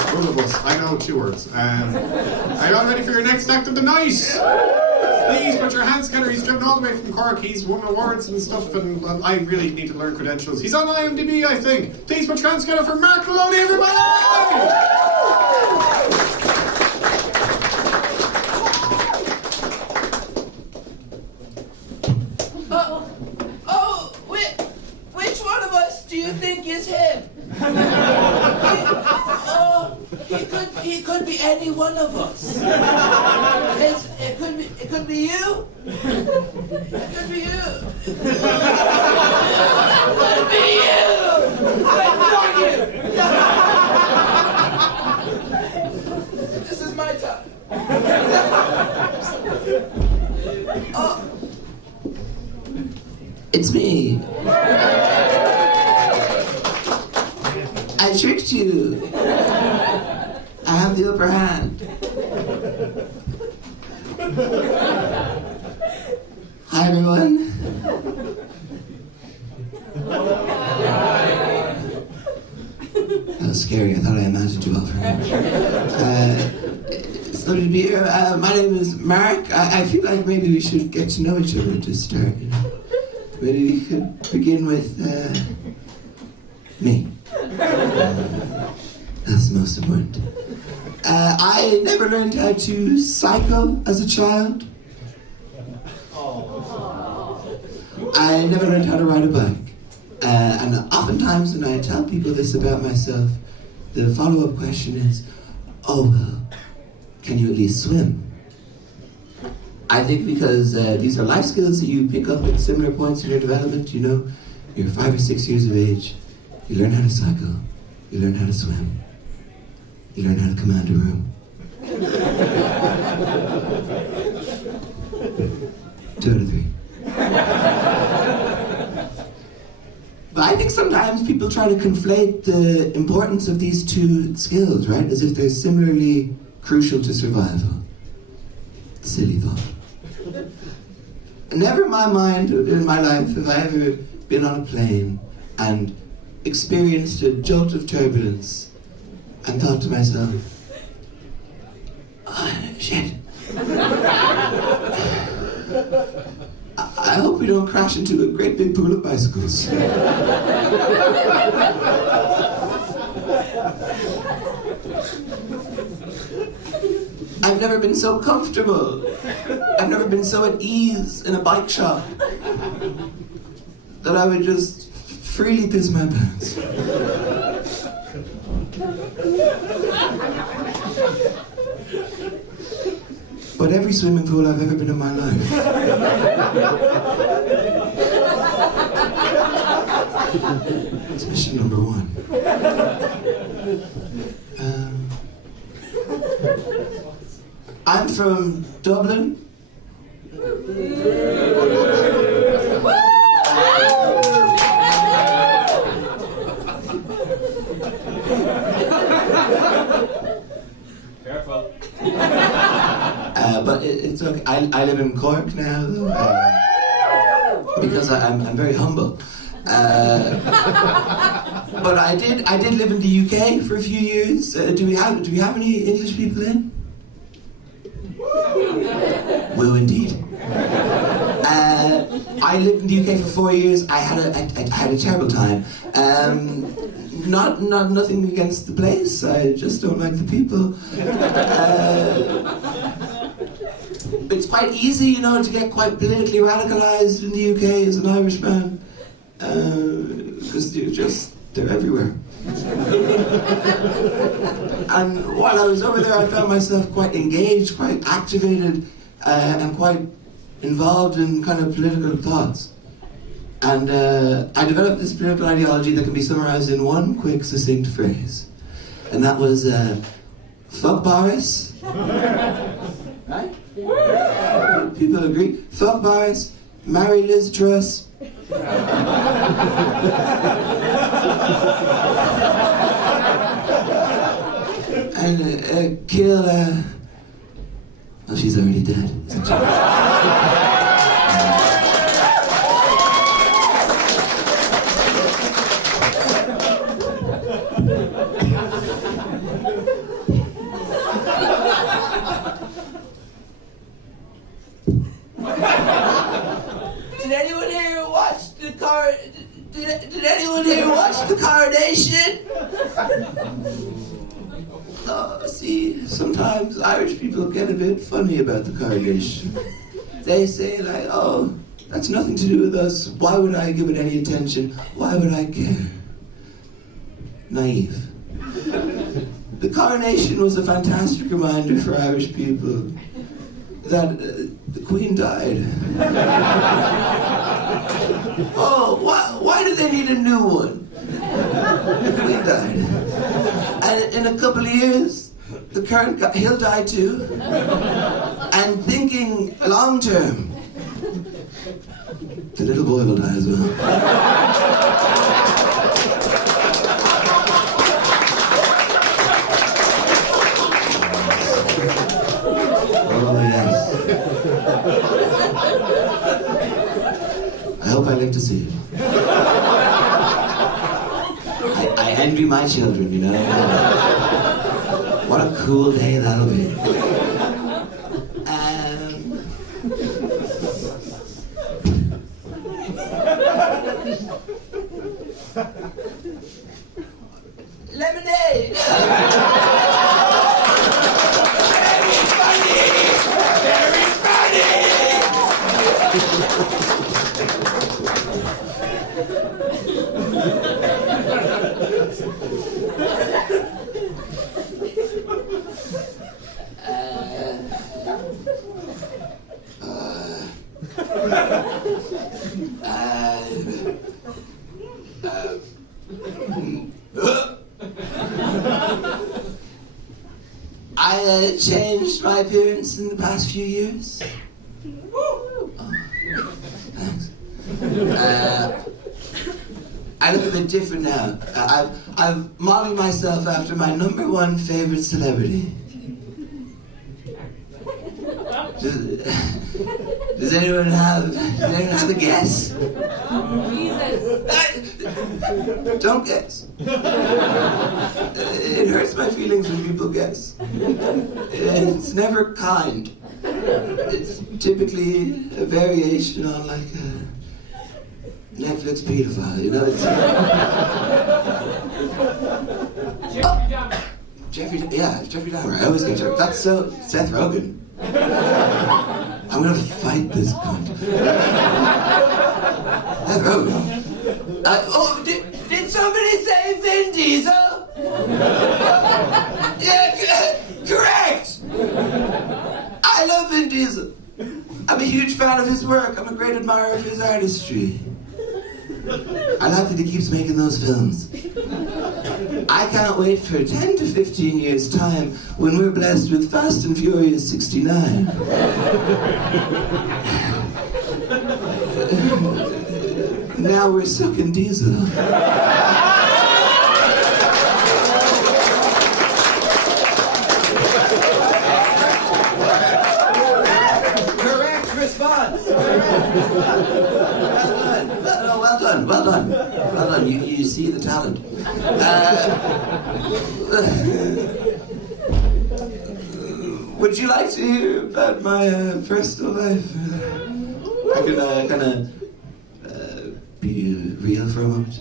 Boogabus. I know 2 words. Are you all ready for your next act of the night? Please put your hands together. He's driven all the way from Cork. He's won awards and stuff, and I really need to learn credentials. He's on IMDb, I think. Please put your hands together for Mark Moloney, everybody! Which one of us do you think is him? He could be any one of us. It could be you. It could be you. It could be you. It's not you. This is my time. Oh. It's me. I tricked you. I have the upper hand. Hi, everyone. That was scary. I thought I imagined you all for me. It's lovely to be here. My name is Mark. I feel like maybe we should get to know each other to start, you know. Maybe we could begin with me. That's the most important. I never learned how to cycle as a child. I never learned how to ride a bike. And oftentimes when I tell people this about myself, the follow-up question is, oh well, can you at least swim? I think because these are life skills that you pick up at similar points in your development. You know, you're 5 or 6 years of age, you learn how to cycle, you learn how to swim, you learn how to command a room. 2 out of 3. But I think sometimes people try to conflate the importance of these 2 skills, right? As if they're similarly crucial to survival. Silly thought. Never in my mind, in my life, have I ever been on a plane and experienced a jolt of turbulence and thought to myself, oh, shit. I hope we don't crash into a great big pool of bicycles. I've never been so comfortable. I've never been so at ease in a bike shop that I would just freely piss my pants. But every swimming pool I've ever been in my life. It's mission number 1. I'm from Dublin. Careful. But it's okay. I live in Cork now, because I'm very humble. But I did live in the UK for a few years. Do we have any English people in? Woo, indeed. I lived in the UK for 4 years. I had a terrible time. Nothing against the place. I just don't like the people. It's quite easy, you know, to get quite politically radicalized in the UK as an Irishman, because they're everywhere. And while I was over there, I found myself quite engaged, quite activated, and quite involved in kind of political thoughts. And I developed this political ideology that can be summarized in one quick, succinct phrase. And that was, fuck Boris. Right? People agree. Fuck Boris, marry Liz Truss. And kill, well, she's already dead, isn't she? Did anyone here watch the coronation? See, sometimes Irish people get a bit funny about the coronation. They say like, oh, that's nothing to do with us. Why would I give it any attention? Why would I care? Naive. The coronation was a fantastic reminder for Irish people that the Queen died. Oh, why do they need a new one? The Queen died. And in a couple of years, the current guy, he'll die too. And thinking long term, the little boy will die as well. Oh, yes. I hope I live to see it. I envy my children, you know. What a cool day that'll be. Lemonade! Very funny! I changed my appearance in the past few years. Oh, thanks. I look a bit different now. I've modeled myself after my #1 favorite celebrity. Does anyone have a guess? Jesus. Don't guess. It hurts my feelings when people guess. It's never kind. It's typically a variation on like a Netflix pedophile, you know? Jeffrey Dahmer. I always get Jeffrey. That's so Seth Rogen. I'm gonna fight this cunt. Seth Rogen. Did somebody say Vin Diesel? Yeah, correct! I love Vin Diesel. I'm a huge fan of his work. I'm a great admirer of his artistry. I like that he keeps making those films. I can't wait for 10 to 15 years' time when we're blessed with Fast and Furious 69. Now we're sucking diesel. Correct response. Well done. You see the talent. Would you like to hear about my personal life? I can kind of be real for a moment.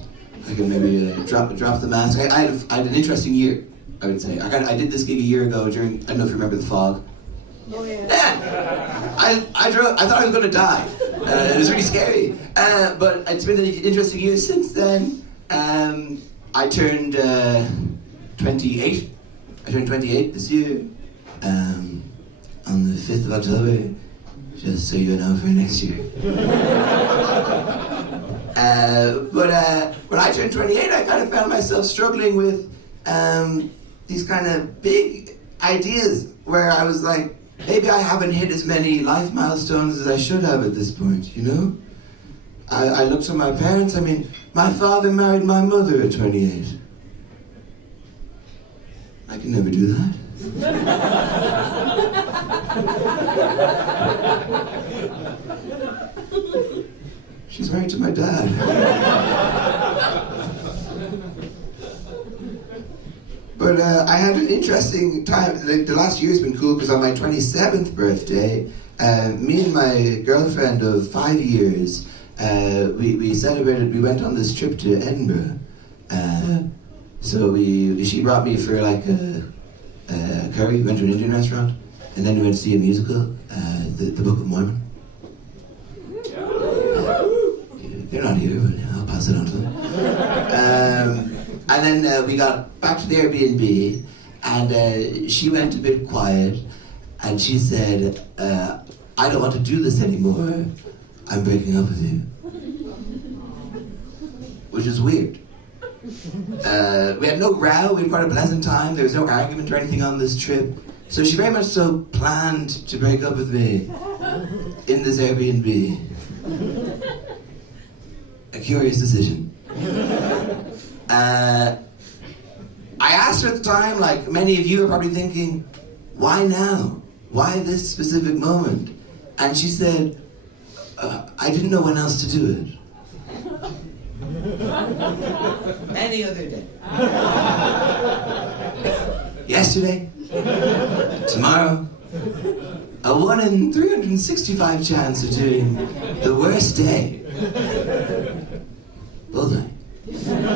I can maybe drop the mask. I had an interesting year, I would say. I did this gig a year ago during, I don't know if you remember the fog. Oh, yeah. Yeah. I thought I was going to die. It was really scary. But it's been an interesting year since then. I turned 28. I turned 28 this year. On the 5th of October, just so you know, for next year. But when I turned 28, I kind of found myself struggling with these kind of big ideas where I was like, maybe I haven't hit as many life milestones as I should have at this point, you know? I looked at my parents. I mean, my father married my mother at 28. I can never do that. She's married to my dad. But I had an interesting time. The last year's been cool because on my 27th birthday, me and my girlfriend of 5 years we celebrated. We went on this trip to Edinburgh. So she brought me for like a curry. We went to an Indian restaurant, and then we went to see a musical, the Book of Mormon. They're not here, but I'll pass it on to them. And then we got back to the Airbnb, and she went a bit quiet, and she said, I don't want to do this anymore. I'm breaking up with you. Which is weird. We had no row, we had quite a pleasant time, there was no argument or anything on this trip. So she very much so planned to break up with me in this Airbnb. A curious decision. I asked her at the time, like many of you are probably thinking, why now? Why this specific moment? And she said, I didn't know when else to do it. Any other day. Yesterday, tomorrow, a 1 in 365 chance of doing the worst day. Bullseye. And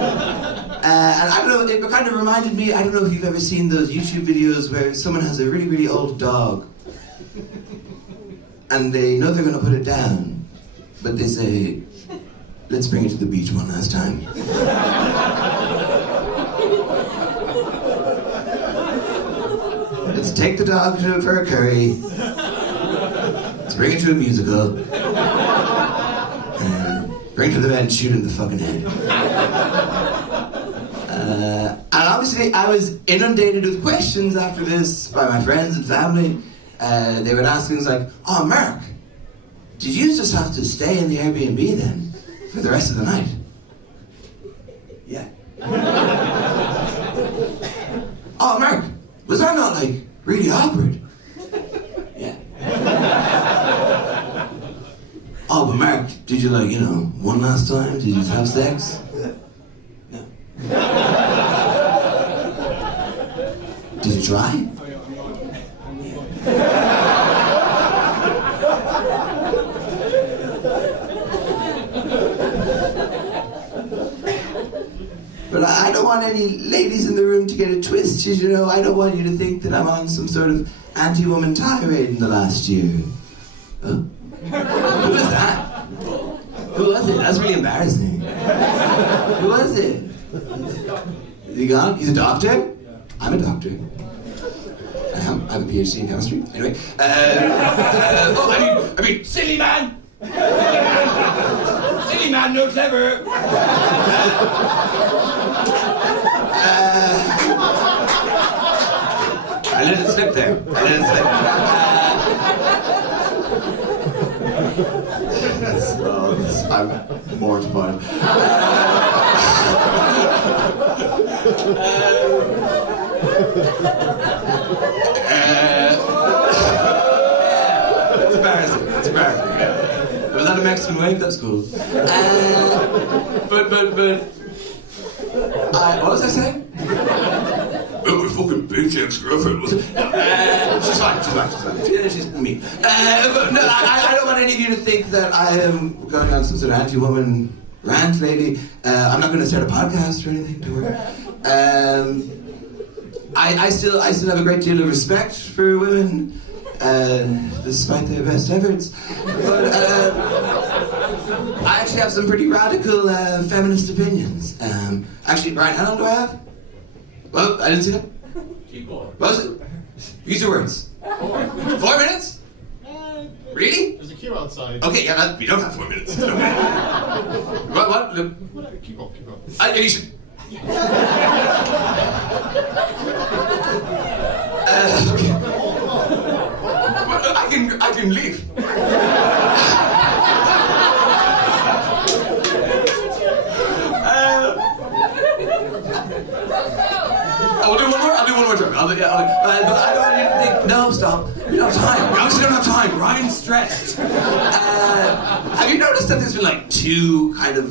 I don't know, it kind of reminded me, I don't know if you've ever seen those YouTube videos where someone has a really, really old dog and they know they're going to put it down, but they say, let's bring it to the beach one last time. Let's take the dog for a curry. Let's bring it to a musical. And bring it to the bed and shoot it in the fucking head. And obviously I was inundated with questions after this by my friends and family. They would ask things like, oh, Mark, did you just have to stay in the Airbnb then for the rest of the night? Yeah. Oh, Mark, was that not like really awkward? Yeah. Oh, but Mark, did you like, one last time? Did you just have sex? No. Did you try? But I don't want any ladies in the room to get it twisted, I don't want you to think that I'm on some sort of anti-woman tirade in the last year. Huh? Who was that? Who was it? That's really embarrassing. Who was it? Is he gone? He's a doctor? I'm a doctor. I have a PhD in chemistry. Anyway, I mean, silly man! Silly man, no clever! I let it slip there. I'm mortified. It's embarrassing. Yeah. Was that a Mexican wave? That's cool. But what was I saying? Oh, my fucking bitch ex-girlfriend was it? She's fine. She's me. But no, I don't want any of you to think that I am going on some sort of anti-woman rant lately. I'm not going to start a podcast or anything, don't worry. I still have a great deal of respect for women, despite their best efforts. But I actually have some pretty radical feminist opinions. Actually, Brian, how long do I have? Well, I didn't see that. Keep going. What was it? Use your words. 4 minutes? Really? There's a queue outside. Okay, yeah, we don't have 4 minutes. No. What? Keep going. You should... I can leave. I'll do one more joke. But I don't want you to think, no, stop. We don't have time. We obviously don't have time. Ryan's stressed. Have you noticed that there's been like 2 kind of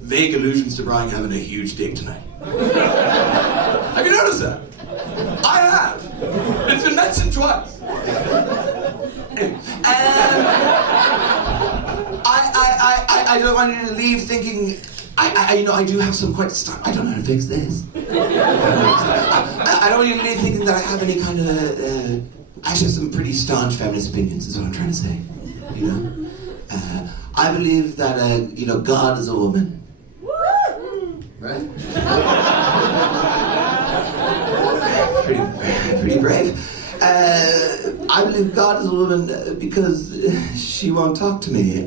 vague allusions to Brian having a huge dick tonight? Have you noticed that? I have. It's been mentioned twice. don't want you to leave thinking, I do have some quite I don't know how to fix this. I don't want you to leave thinking that I have any kind of, I actually have some pretty staunch feminist opinions, is what I'm trying to say, you know? I believe that, God is a woman. Right? pretty brave. I believe God is a woman because she won't talk to me.